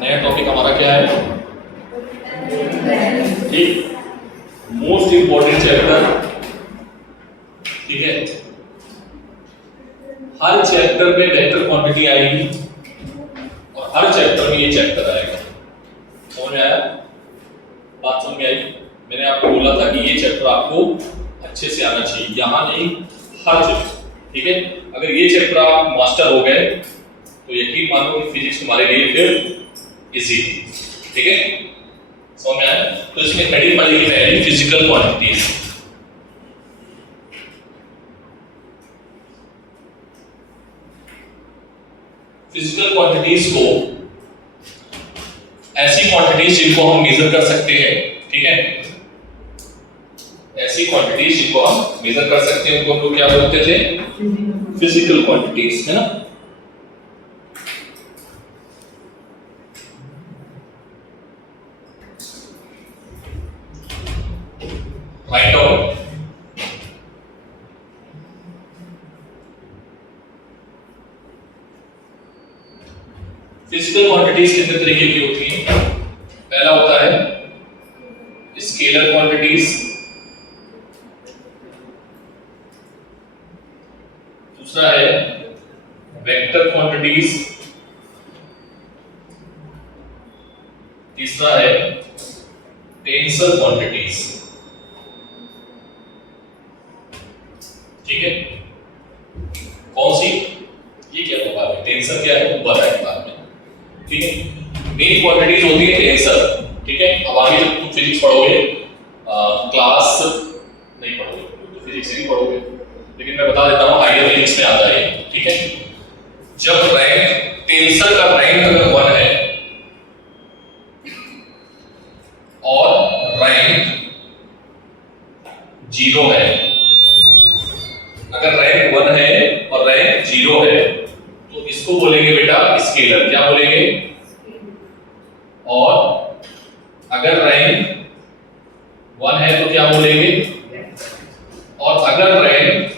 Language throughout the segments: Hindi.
नया टॉपिक हमारा क्या है? ठीक, मोस्ट इंपॉर्टेंट चैप्टर। ठीक है, हर चैप्टर में वेक्टर क्वांटिटी आएगी और हर चैप्टर में ये चैप्टर आएगा। समझ में आया? बात समझ में आई? मैंने आपको बोला था कि ये चैप्टर आपको अच्छे से आना चाहिए, यहाँ नहीं हर जगह। ठीक है, अगर ये चैप्टर आप मास्टर हो गए तो यकीन मानो कि फिजिक्स तुम्हारे लिए फिर इजी। ठीक है, समझ में आया? तो इसमें हेडिंग वाली की पहली फिजिकल क्वांटिटीज। फिजिकल क्वांटिटीज को ऐसी क्वांटिटीज जिनको हम मेजर कर सकते हैं। ठीक है, ऐसी क्वांटिटीज जिनको हम मेजर कर सकते हैं उनको हम लोग क्या बोलते थे? फिजिकल क्वांटिटीज, है ना? Write down. फिजिकल क्वांटिटीज कितने तरीके की होती हैं? पहला होता है स्केलर क्वांटिटीज, दूसरा है वेक्टर क्वांटिटीज, तीसरा है टेंसर क्वांटिटीज। ठीक है, कौन सी? ये क्या होगा? टेंसर क्या है वो बताएंगे बाद में। ठीक है, मेन क्वांटिटीज होती है टेंसर। ठीक है, अब आगे जब तुम फिजिक्स पढ़ोगे, क्लास नहीं पढ़ोगे तो फिजिक्स ही पढ़ोगे, लेकिन मैं बता देता हूँ हायर फिजिक्स में आता है। ठीक है, जब रैंक टेंसर का रैंक अगर 1 है और रैंक 0 है, अगर रैंक 1 है और रैंक 0 है तो इसको बोलेंगे बेटा स्केलर। क्या बोलेंगे? और अगर रैंक 1 है तो क्या बोलेंगे? और अगर रैंक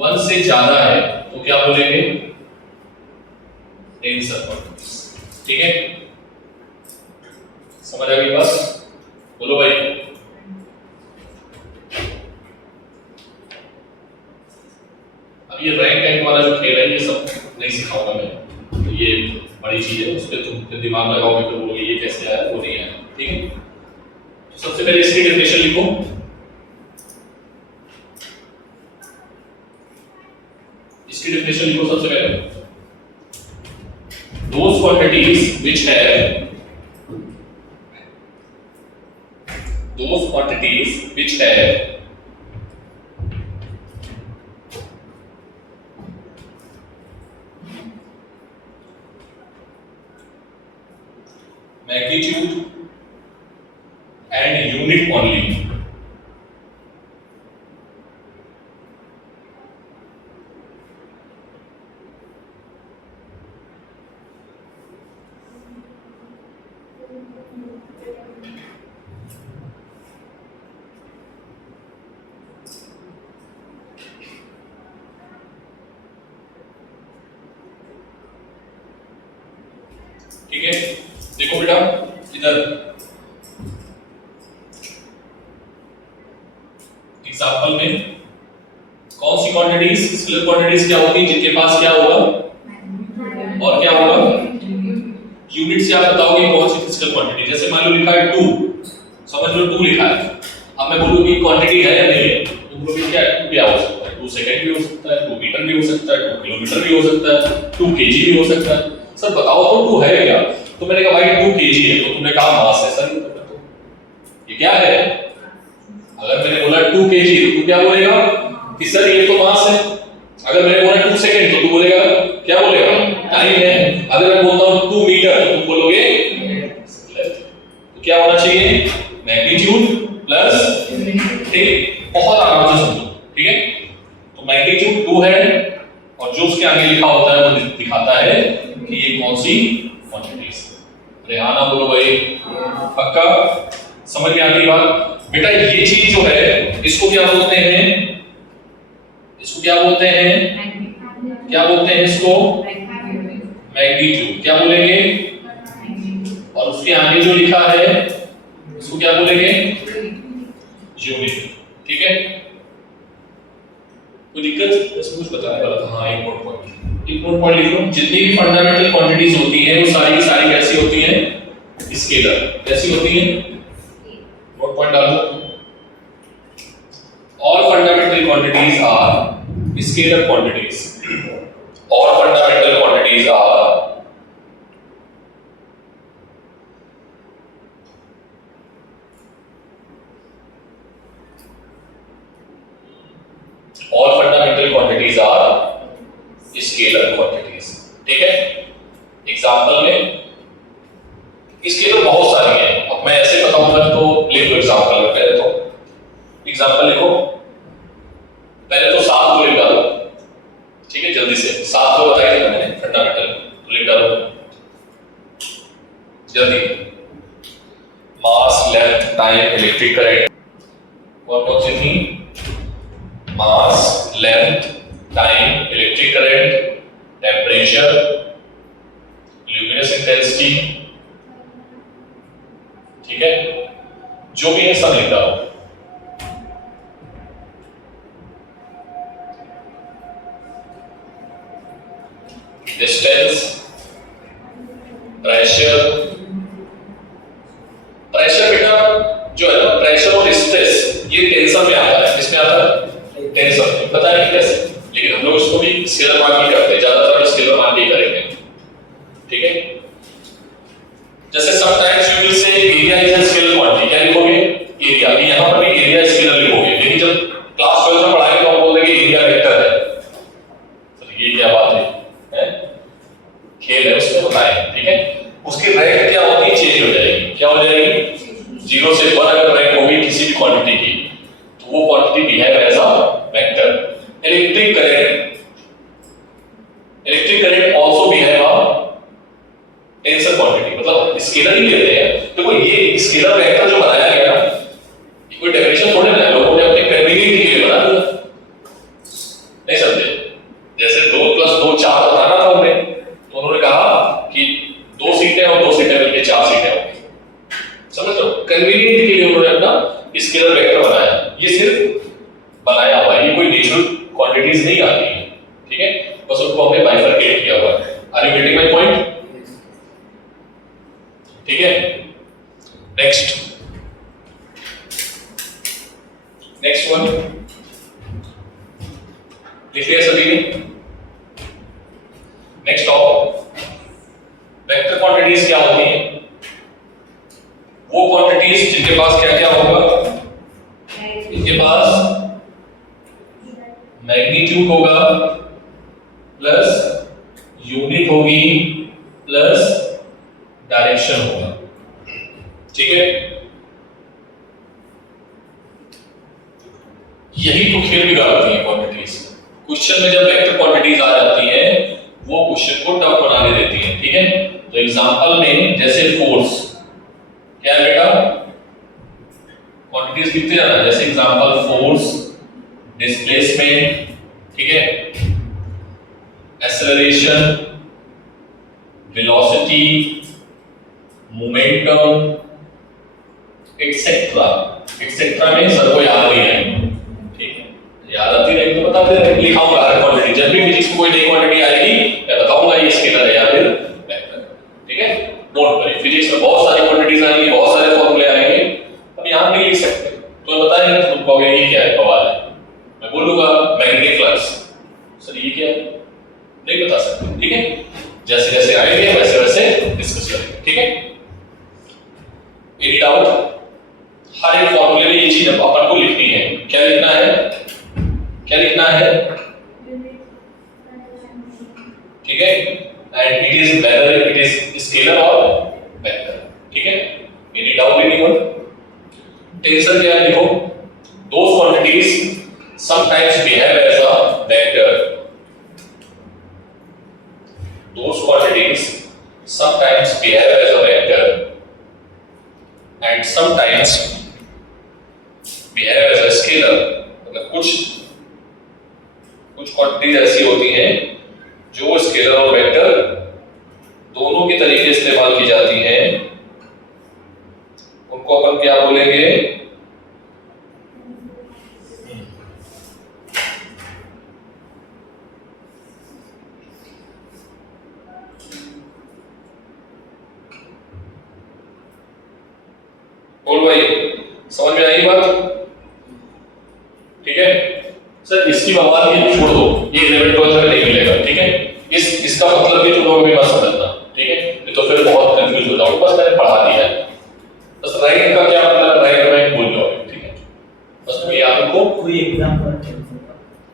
1 से ज्यादा है तो क्या बोलेंगे? Tensor quantities. ठीक है, समझ आ गई बात? बोलो भाई। अब ये रैंक रैंक वाला जो खेल है ये सब नहीं सिखाऊंगा मैं, तो ये बड़ी चीज है, उस पर तुम फिर दिमाग लगाओगे तो बोलोगे ये कैसे आया वो नहीं आया। ठीक है, तो सबसे पहले इसकी डेफिनेशन लिखो। इसकी डेफिनेशन लिखो सबसे पहले। Those quantities which have magnitude and unit only. ठीक है, देखो बेटा इधर एग्जांपल में कौन सी क्वांटिटीज, स्केलर क्वांटिटीज क्या होती है? जिनके पास क्या होगा और क्या होगा? यूनिट से आप बताओगे कौन सी फिजिकल क्वांटिटी। जैसे मान लो लिखा है 2, समझ लो 2 लिखा है। अब मैं बोलूं कि क्वांटिटी है या नहीं है, तो बोलोगे क्या? 2 क्या हो सकता है? 2 सेकंड भी हो सकता है, 2 मीटर भी हो सकता है, 2 किलोमीटर भी हो सकता है, 2 केजी भी हो सकता है। सर बताओ तो 2 है क्या? तो मैंने कहा भाई 2 केजी है, तो तुमने कहा मास है। सर ये क्या है? अगर मैंने बोला 2 केजी तो तू क्या बोलेगा कि सर ये तो मास है। अगर मैंने बोला 2 सेकंड तो तू बोलेगा क्या बोलेगा? टाइम है। अगर मैं बोलता हूं 2 मीटर तो तुम बोलोगे तो क्या होना चाहिए? Magnitude plus. ठीक, बहुत आराम से समझो। ठीक है, तो मैग्नीट्यूड 2 है और जो उसके आगे लिखा होता है वो दिखाता है कि ये कौन सी क्वांटिटीज। रेहाना बोलो भाई, पक्का समझ में आती बात? बेटा ये चीज जो है इसको क्या बोलते हैं? इसको क्या बोलते हैं? क्या बोलते हैं इसको? मैग्नीट्यूड क्या बोलेंगे, और उसके आगे जो लिखा है उसको क्या बोलेंगे, यूनिट। ठीक है, कोई दिक्कत इसमें कुछ बताने वाला था? हाँ, एक नोट पॉइंट लिख लो। जितनी भी फंडामेंटल क्वांटिटीज होती हैं वो सारी की सारी कैसी होती हैं, स्केलर। कैसी होती हैं, नोट पॉइंट डाल दो। All fundamental quantities are scalar quantities. All fundamental quantities are scalar quantities. ठीक है, एग्जांपल में इसके तो बहुत सारे हैं, अब मैं ऐसे बताऊंगा तो लिख लो एग्जांपल में। पहले तो एग्जांपल लिखो, पहले तो 7 को लिख डालो। ठीक है, जल्दी से 7 को बताइए था मैंने फंडामेंटल, तो लिख डालो जल्दी। Mass, length, time, electric current. कौन सी थी? Mass, length, time, electric current, temperature, luminous intensity. ठीक है, जो भी है सब लिख डालो। Distance, pressure. प्रेशर बेटा जो है ना, प्रेशर और स्ट्रेस ये टेंशन में आता है। किसमें आता है? टेंशन में। पता नहीं कैसे, लेकिन हम लोग उसको भी स्केलर मान के करते हैं, ज्यादातर स्केलर मान के करेंगे। ठीक है, जैसे sometimes you will say area is a scalar quantity. क्या लिखोगे? एरिया। अभी यहां पर भी एरिया स्केलर लिखोगे, लेकिन जब क्लास 12 में पढ़ाएंगे तो हम बोल देंगे एरिया वेक्टर है। तो ये क्या बात है? खेल है, उसमें बताएं। ठीक है, उसकी रैंक क्या होती है? चेंज हो जाएगी। क्या हो जाएगी? 0 से 1 अगर रैंक होगी किसी भी क्वांटिटी की तो वो quantity behave as a vector. Electric current also behave a tensor quantity, मतलब स्केलर ही लेते हैं। देखो ये स्केलर वेक्टर जो बनाया गया ना, ये कोई डेफिनेशन थोड़ी ना है, लोगों ने अपने कन्वीनियंस के लिए बना दिया। नहीं समझे? जैसे 2 + 2 4 बनाना था उन्हें, तो उन्होंने कहा कि 2 सीटें और 2 सीटें मिलकर 4 सीटें होंगी। समझ लो, कन्वीनियंट के लिए उन्होंने अपना स्केलर वेक्टर बनाया। ये सिर्फ बनाया हुआ है, ये कोई नेचुरल क्वांटिटीज नहीं आती है। ठीक है, बस उनको हमने बाइफरकेट किया हुआ है। Are you getting my point? ठीक है, नेक्स्ट वन लिख लिया सभी ने? नेक्स्ट टॉपिक, वेक्टर क्वांटिटीज क्या होती हैं? वो क्वांटिटीज जिनके पास क्या क्या होगा? इनके पास मैग्नीट्यूड होगा प्लस यूनिट होगी प्लस डायरेक्शन होगा। ठीक है, यही तो खेल बिगाड़ती है क्वांटिटीज। क्वेश्चन में जब वेक्टर क्वांटिटीज आ जाती हैं वो क्वेश्चन को टफ बनाने देती हैं। ठीक है, तो एग्जांपल में जैसे फोर्स क्या है बेटा? क्वांटिटीज लिखते जाना, जैसे एग्जांपल फोर्स, डिस्प्लेसमेंट, ठीक है, acceleration, velocity, momentum, etcetera. Etcetera में सर को याद नहीं है, ठीक है, याद आती नहीं तो बता दे, लिखाऊंगा हर क्वांटिटी। जब भी फिजिक्स में कोई नई क्वांटिटी आएगी मैं बताऊंगा ये स्केलर है या फिर वेक्टर। ठीक है, नोट करिए, फिजिक्स में बहुत सारी क्वांटिटीज आएंगी, बहुत सारे फॉर्मूले आएंगे, अब यहां नहीं लिख सकते तो मैं बताएंगे तो तुम कहोगे ये क्या है, बवाल है। मैं बोलूंगा मैग्नेटिक फ्लक्स, सर ये क्या है? नहीं बता सकते। ठीक है, जैसे जैसे आएंगे वैसे वैसे डिस्कस करेंगे। ठीक है, एनी डाउट? हर एक फॉर्मूले में ये चीज अपन को लिखनी है। क्या लिखना है? क्या लिखना है? ठीक है, and it is whether it is scalar और वेक्टर। ठीक है, एनी डाउट एनीवन? टेंसर क्या है? देखो, दोस quantities sometimes behave as a vector. Those quantities sometimes behave as a vector and sometimes behave as a scalar. मतलब कुछ क्वांटिटीज ऐसी होती हैं जो स्केलर और वेक्टर दोनों के तरीके इस्तेमाल की जाती हैं, उनको अपन क्या बोलेंगे? बोल भाई, समझ में आई बात? ठीक है सर, इसकी बवाल ये छोड़ दो, ये 11 12 में नहीं मिलेगा, ठीक है? इसका मतलब भी तुम लोग भी मत समझना, ठीक है? नहीं तो फिर बहुत कंफ्यूज हो जाओगे। बस मैंने पढ़ा दिया है, बस राइट का क्या मतलब, राइट राइट बोल जाओगे, ठीक है? बस मैं याद रखो। कोई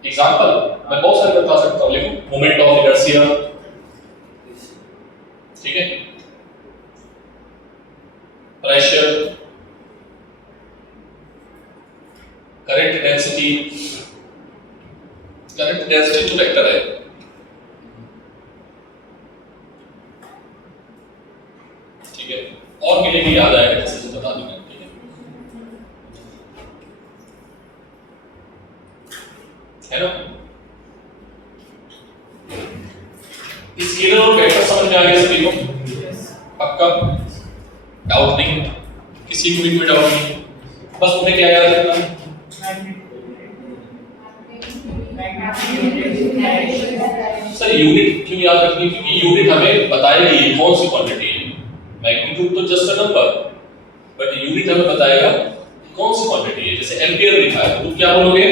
एग्जांपल मैं बहुत सारे बता सकता हूँ, लेकिन मोमेंट ऑफ इनर्शिया, ठीक है? प्रेशर, करंट डेंसिटी तो वेक्टर है, ठीक है? और किन्हें भी याद आएगा जैसे से बता दूंगा, ठीक है ना? स्केलर और वेक्टर समझ में आ गया सभी को? पक्का? डाउट नहीं? किसी को भी कोई डाउट नहीं? बस उन्हें क्या याद रखना है? सर यूनिट क्यों याद रखनी? क्योंकि यूनिट हमें बताएगा ये कौन सी क्वांटिटी है। मैग्नीट्यूड तो just a number, but unit हमें बताएगा कौन सी क्वांटिटी है। जैसे एम्पियर लिखा है तो क्या बोलोगे?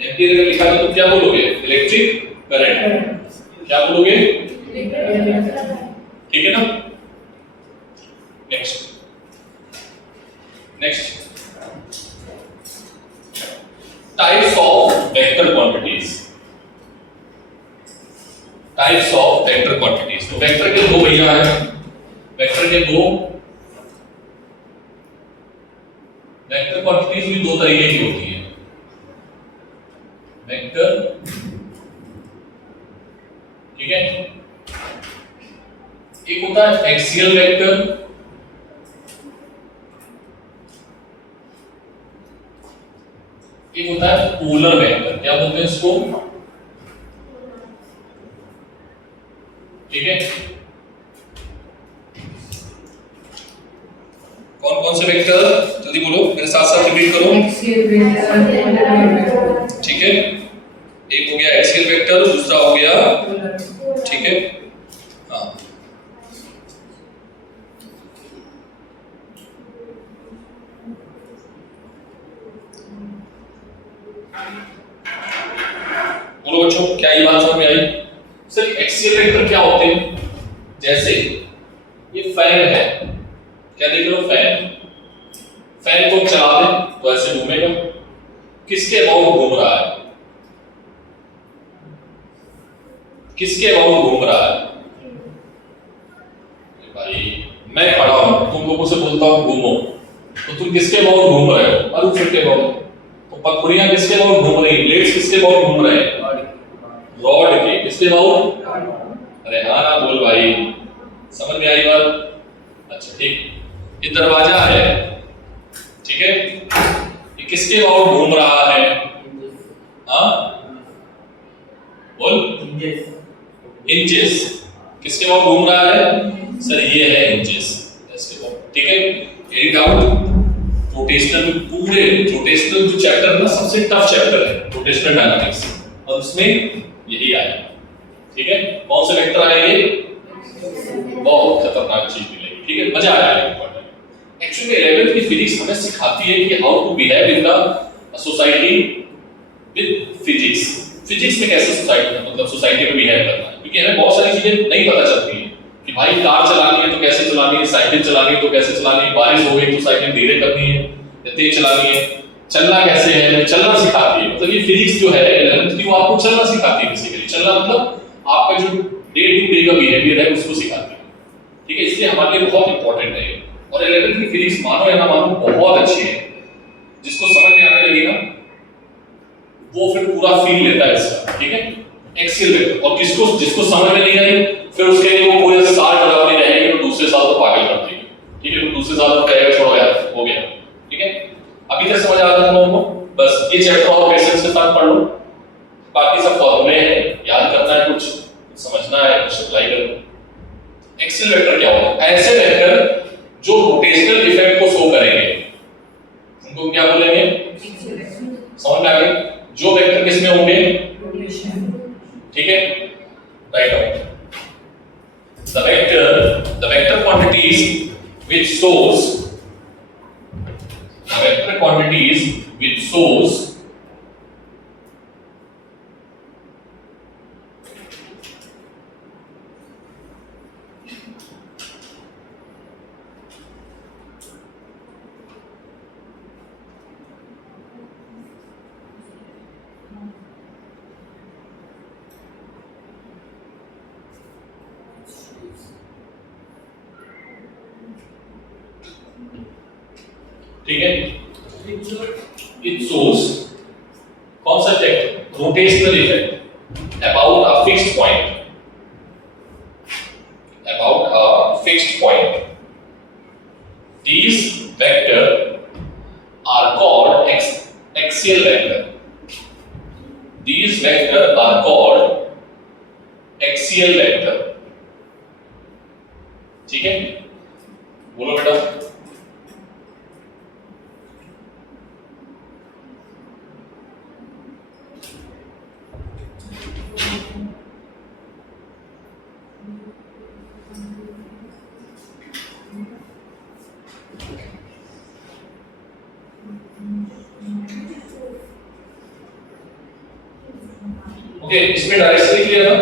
एम्पियर अगर लिखा है तो क्या बोलोगे? Electric current. क्या बोलोगे? ठीक है ना? Next types of vector quantities. Types of vector quantities. तो वेक्टर के दो भैया हैं, वेक्टर क्वांटिटीज भी दो तरीके की होती है। वेक्टर, ठीक है, एक होता है एक्सियल वेक्टर, एक होता है पोलर वेक्टर। क्या बोलते हैं इसको? ठीक है, कौन कौन से वेक्टर? जल्दी बोलो, मेरे साथ साथ रिपीट करो। ठीक है, एक हो गया एक्सियल वेक्टर, दूसरा हो गया, ठीक है, हाँ, बोलो बच्चों, क्या ये बात समझ में आई? सर एक्सियल वेक्टर क्या होते हैं? जैसे ये फैन है, क्या देख रहे हो? फैन को चला दें तो ऐसे घूमेगा। किसके अबाउट घूम रहा है? किसके अबाउट घूम रहा है? भाई मैं खड़ा हूं, तुम लोगों से बोलता हूं घूमो, तो तुम किसके अबाउट घूम रहे हो? अरुण के अबाउट। तो पकड़ियां किसके अबाउट घूम रही? प्लेट्स किसके अबाउट घूम रहे हैं? रॉड के। किसके अबाउट? अरे हाँ ना बोल भाई, समझ में आई बात? अच्छा ठीक, ये दरवाजा है, ठीक है, ये किसके अबाउट घूम रहा है? हाँ बोल। इंचेस। किसके अबाउट घूम रहा है? सर ये है इंचेस, इसके अबाउट, ठीक है। Any doubt? रोटेशनल, पूरे रोटेशनल जो चैप्टर है ना, सबसे टफ चैप्टर है रोटेशनल डायनामिक्स, और उसमें यही आया, ठीक है। कौन से वेक्टर आएंगे? बहुत खतरनाक चीज मिलेगी, ठीक है, मजा आएगा। एक्चुअली 11th की फिजिक्स हमें सिखाती है कि how to behave in the society with physics. Physics में कैसे सोसाइटी, मतलब सोसाइटी में बिहेव करना है, क्योंकि हमें बहुत सारी चीजें नहीं पता चलती हैं कि भाई कार चलानी है तो कैसे चलानी है, साइकिल चलानी है तो कैसे चलानी है, बारिश हो गई तो साइकिल धीरे करनी है या तेज चलानी है, चलना कैसे है, चलना सिखाती है। मतलब ये फिजिक्स जो है 11th की, वो आपको चलना सिखाती है। बेसिकली चलना मतलब आपका जो डे टू डे का बिहेवियर है उसको सिखाती है, ठीक है। इसलिए हमारे लिए बहुत इंपॉर्टेंट है। और 11th की फिजिक्स मानो या ना मानो बहुत अच्छी है। जिसको समझ में आने लगी ना, वो फिर पूरा फील लेता है इसका, ठीक है। एक्सियल वेक्टर, और जिसको समझ में नहीं आई, फिर उसके लिए वो पूरे साल डरावनी रहेगी, तो दूसरे साल तो पागल कर देगी, ठीक है। तो दूसरे साल तो कहेगा छोड़ो यार, हो गया, ठीक है। अभी तक समझ आ रहा है तुम लोगों को? बस ये चैप्टर और पेशेंस के साथ पढ़ लो, बाकी सब फॉर्मूले हैं, याद करना है कुछ, समझना है, कुछ अप्लाई करना। एक्सियल वेक्टर क्या होगा? ऐसे वेक्टर जो रोटेशनल इफेक्ट को शो करेंगे उनको क्या बोलेंगे? समझ में आ गया? जो वेक्टर किसमें होंगे? ठीक है, right out the vector quantities which shows the vector quantities which shows ठीक है, it shows कौन सा effect? Rotational effect about a fixed point, about a fixed point. These vector are called axial vector. These vector are called axial vector. ठीक है, बोलो बेटा। ओके, इसमें डायरेक्शनली क्लियर था?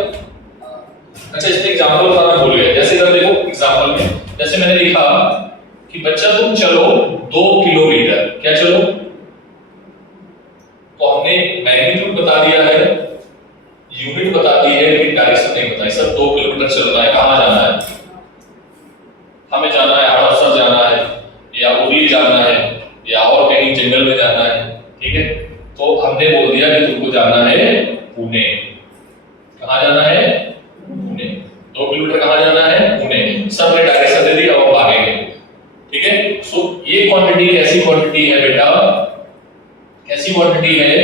अच्छा, इसमें एग्जांपल बताना भूल गए। जैसे इधर देखो एग्जांपल में, जैसे मैंने लिखा कि बच्चा तुम चलो 2 किलोमीटर, क्या चलो? तो हमने मैग्नीट्यूड बता दिया है, यूनिट बता दी है, लेकिन डायरेक्शन नहीं बताई। सर 2 किलोमीटर चलना है, कहाँ जाना है? हमें जाना है हड़पसर जाना है, या उरी जाना है, या और कहीं जंगल में जाना है। ठीक है, तो हमने बोल दिया कि तुमको जाना है पुणे। कहाँ जाना है? पुणे। 2 किलोमीटर कहाँ जाना है? पुणे। सब ने डायरेक्शन दे दी, अब हम भागेंगे। ठीक है, सो ये क्वांटिटी कैसी क्वांटिटी है बेटा? कैसी क्वांटिटी है?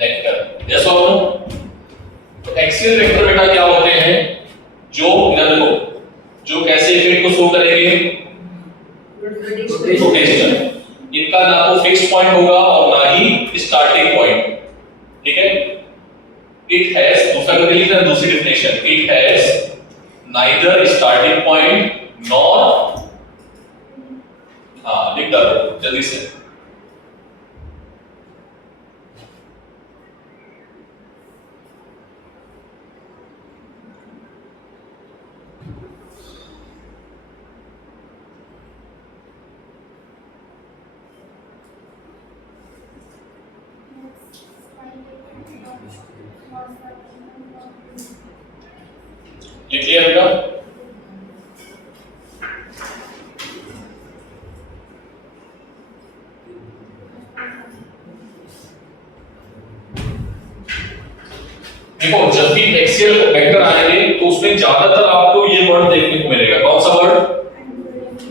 वेक्टर। यस और नो? तो एक्सियल वेक्टर बेटा क्या होते हैं? जो इधर देखो, जो कैसे इफेक्ट को शो करेंगे? रोटेशनल। इनका ना तो फिक्स्ड पॉइंट होगा और ना ही स्टार्टिंग पॉइंट। ठीक है, it has, दूसरा करके लिखना, दूसरी definition, it has neither starting point nor, लिख डालो जल्दी से। लिख लिया बेटा? देखो, जब भी एक्सियल वेक्टर आएंगे तो उसमें ज्यादातर आपको ये वर्ड देखने को मिलेगा। कौन सा वर्ड?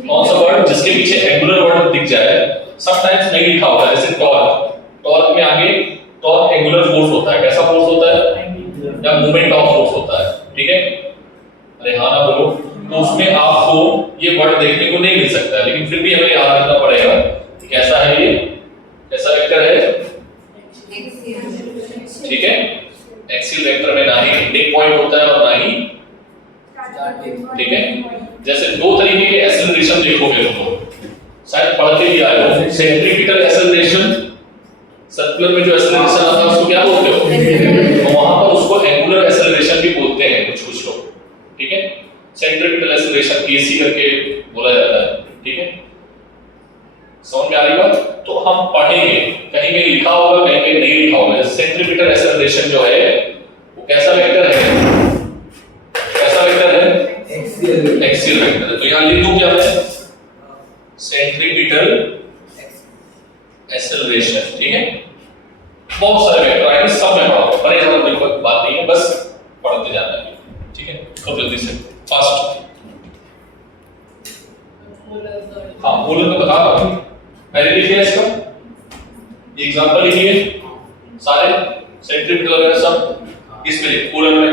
कौन सा वर्ड जिसके पीछे एंगुलर वर्ड दिख जाए। समटाइम्स नहीं लिखा होता है, जैसे टॉर्क। टॉर्क में आगे टॉर्क एंगुलर फोर्स होता है। कैसा फोर्स होता है? या मोमेंट ऑफ फोर्स होता है। ठीक है, अरे हाँ ना बोलो। तो उसमें आपको ये वर्ड देखने को नहीं मिल सकता है, लेकिन फिर भी हमें याद रखना पड़ेगा कैसा है ये, कैसा वेक्टर है। ठीक है, एक्सियल वेक्टर में ना ही एंडिंग पॉइंट होता है और ना ही, ठीक है। जैसे दो तरीके के एक्सेलरेशन देखोगे तुम लोग, शायद पढ़ के ही आए हो। सेंट्रीपिटल एक्सेलरेशन, सर्कुलर में जो एक्सेलरेशन आता है उसको क्या बोलते हो? तो वहां पर उसको एंगुलर एक्सेलरेशन भी बोलते हैं कुछ लोग। ठीक है, सेंट्रीपिटल एक्सेलरेशन केसी करके बोला जाता है। ठीक है, समझ में आ रही बात? तो हम पढ़ेंगे, कहीं कहीं लिखा होगा, कहीं कहीं नहीं लिखा होगा। सेंट्रीपिटल एक्सेलरेशन जो है वो कैसा वेक्टर है? कैसा वेक्टर है? Axial vector. तो यहां लिख दूं क्या मैं? Centripetal acceleration. ठीक है, बहुत सारे वेक्टर आएंगे, सब में पढ़ाऊंगा, परेशान होने की बात नहीं है, बस पढ़ते जाना है। ठीक है, तो जल्दी से फास्ट। हाँ, बोलो तो बता रहा हूं। पहले लिखिए इसका एग्जांपल, लिखिए सारे सेंट्रीपिटल वगैरह सब इसमें लिखिए कॉलम में।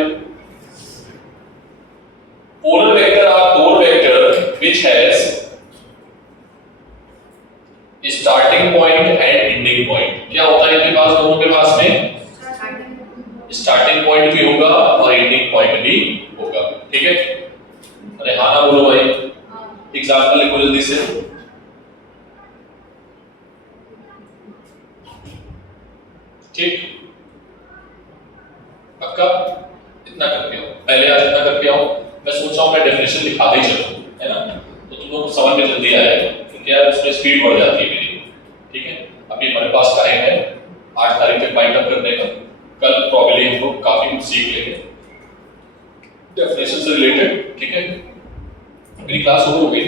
which has starting point and ending point। क्या होता है इनके पास, दोनों के पास में स्टार्टिंग पॉइंट भी होगा और एंडिंग पॉइंट भी होगा, ठीक है। अरे हाँ ना बोलो भाई, एग्जाम्पल लिखो जल्दी से। ठीक, पक्का इतना करके आओ, पहले आज इतना करके आओ। मैं सोच रहा हूँ मैं डेफिनेशन दिखाते ही चलूं, है ना, तो तुम लोग को समझ में जल्दी आएगा, क्योंकि यार उसमें स्पीड बढ़ जाती है मेरी, ठीक है। अभी हमारे पास टाइम है 8 तारीख तक बाइंड अप करने का, कल प्रॉब्लली हम लोग काफी कुछ सीख लेंगे डेफिनेशन से रिलेटेड, ठीक है। मेरी क्लास हो गई।